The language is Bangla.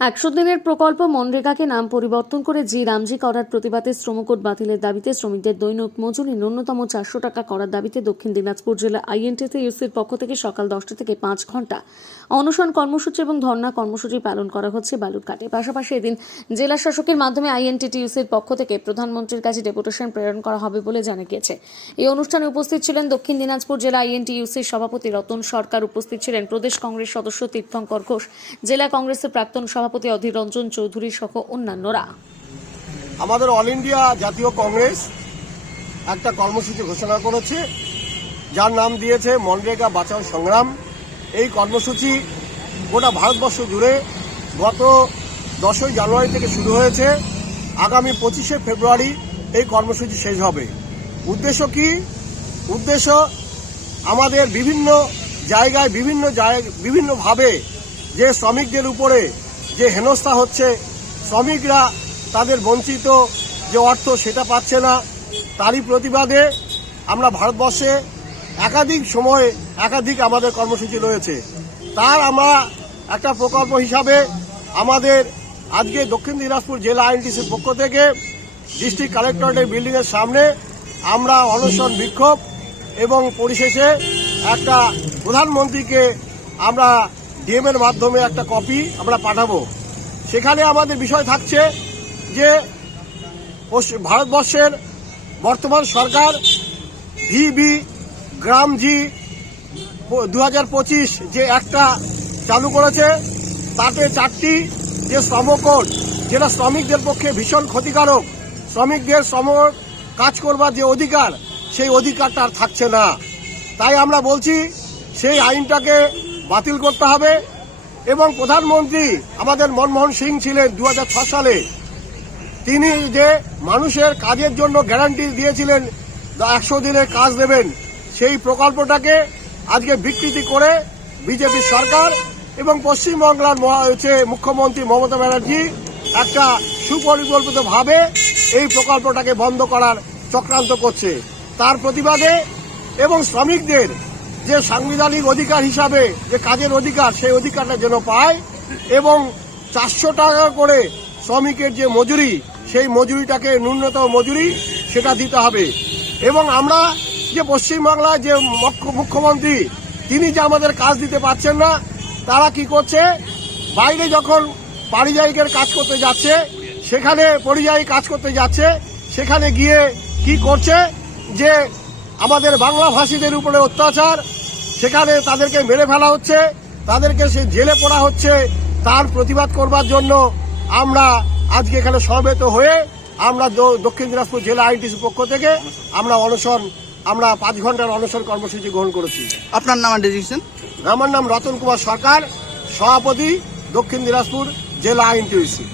100 দিনের প্রকল্প মনরেগাকে নাম পরিবর্তন করে জি রামজি করার প্রতিবাদে শ্রমকোড বাতিলের দাবিতে শ্রমিকদের দৈনিক মজুরি ন্যূনতম 400 টাকা করার দাবিতে দক্ষিণ দিনাজপুর জেলা আইএনটিসির পক্ষ থেকে সকাল 10টা থেকে 5 ঘন্টা অনশন কর্মসূচি এবং ধর্ণা কর্মসূচি পালন করা হচ্ছে বালুরঘাটে। পাশাপাশি এদিন জেলা শাসকের মাধ্যমে আইএনটিসির পক্ষ থেকে প্রধানমন্ত্রীর কাছে ডেপুটেশন প্রেরণ করা হবে বলে জানা গিয়েছে। এই অনুষ্ঠানে উপস্থিত ছিলেন দক্ষিণ দিনাজপুর জেলা আইএনটিসির সভাপতি রতন সরকার, উপস্থিত ছিলেন প্রদেশ কংগ্রেস সদস্য তীর্থঙ্কর ঘোষ, জেলা কংগ্রেসের প্রাক্তন সভাপতি অধীর রঞ্জন চৌধুরী সহ অন্যান্যরা। আমাদের অল ইন্ডিয়া জাতীয় কংগ্রেস একটা কর্মসূচি ঘোষণা করেছে, যার নাম দিয়েছে মনরেগা বাঁচাও সংগ্রাম। এই কর্মসূচি গোটা ভারতবর্ষ জুড়ে গত 10ই জানুয়ারি থেকে শুরু হয়েছে। আগামী 25শে ফেব্রুয়ারি এই কর্মসূচি শেষ হবে। উদ্দেশ্য কি? উদ্দেশ্য আমাদের বিভিন্ন জায়গায় বিভিন্নভাবে যে শ্রমিকদের উপরে যে হেনস্থা হচ্ছে, শ্রমিকরা তাদের বঞ্চিত যে অর্থ সেটা পাচ্ছে না, তারই প্রতিবাদে আমরা ভারতবর্ষে একাধিক সময়ে একাধিক আমাদের কর্মসূচি রয়েছে। তার আমরা একটা প্রকল্প হিসাবে আমাদের আজকে দক্ষিণ দিনাজপুর জেলা আইএনটিসির পক্ষ থেকে ডিস্ট্রিক্ট কালেক্টরেটের বিল্ডিংয়ের সামনে আমরা অনশন বিক্ষোভ এবং পরিশেষে একটা প্রধানমন্ত্রীকে আমরা ডিএম এর মাধ্যমে একটা কপি আমরা পাঠাবো। সেখানে আমাদের বিষয় থাকছে যে ভারতবর্ষের বর্তমান সরকার ভিবি গ্রামজি 2025 যে একটা চালু করেছে, তাতে 4টি যে শ্রমকোড, যেটা শ্রমিকদের পক্ষে ভীষণ ক্ষতিকারক, শ্রমিকদের কাজ করবার যে অধিকার, সেই অধিকারটা আর থাকছে না। তাই আমরা বলছি সেই আইনটাকে বাতিল করতে হবে। এবং প্রধানমন্ত্রী আমাদের মনমোহন সিং ছিলেন 2006 সালে, তিনি যে মানুষের কাজের জন্য গ্যারান্টি দিয়েছিলেন 100 দিনের কাজ দেবেন, সেই প্রকল্পটাকে আজকে বিকৃতি করে বিজেপি সরকার এবং পশ্চিমবাংলার মুখ্যমন্ত্রী মমতা ব্যানার্জি একটা সুপরিকল্পিতভাবে এই প্রকল্পটাকে বন্ধ করার চক্রান্ত করছে। তার প্রতিবাদে এবং শ্রমিকদের যে সাংবিধানিক অধিকার হিসাবে যে কাজের অধিকার, সেই অধিকারটা যেন পায় এবং 400 টাকা করে শ্রমিকের যে মজুরি, সেই মজুরিটাকে ন্যূনতম মজুরি সেটা দিতে হবে। এবং আমরা যে পশ্চিমবাংলায় যে মুখ্যমন্ত্রী, তিনি যে আমাদের কাজ দিতে পারছেন না, তারা কি করছে, বাইরে যখন পরিযায়ীদের কাজ করতে যাচ্ছে, সেখানে পরিযায়ী কাজ করতে যাচ্ছে, সেখানে গিয়ে কি করছে যে আমাদের বাংলা ভাষীদের উপরে অত্যাচার, সেখানে তাদেরকে মেরে ফেলা হচ্ছে, তাদেরকে সে জেলে পড়া হচ্ছে। তার প্রতিবাদ করবার জন্য আমরা আজকে এখানে সমবেত হয়ে আমরা দক্ষিণ দিনাজপুর জেলা আইএনটিসির পক্ষ থেকে আমরা 5 ঘন্টার অনশন কর্মসূচি গ্রহণ করেছি। আপনার নাম ডেজিগনেশন? আমার নাম রতন কুমার সরকার, সভাপতি দক্ষিণ দিনাজপুর জেলা আইএনটিসি।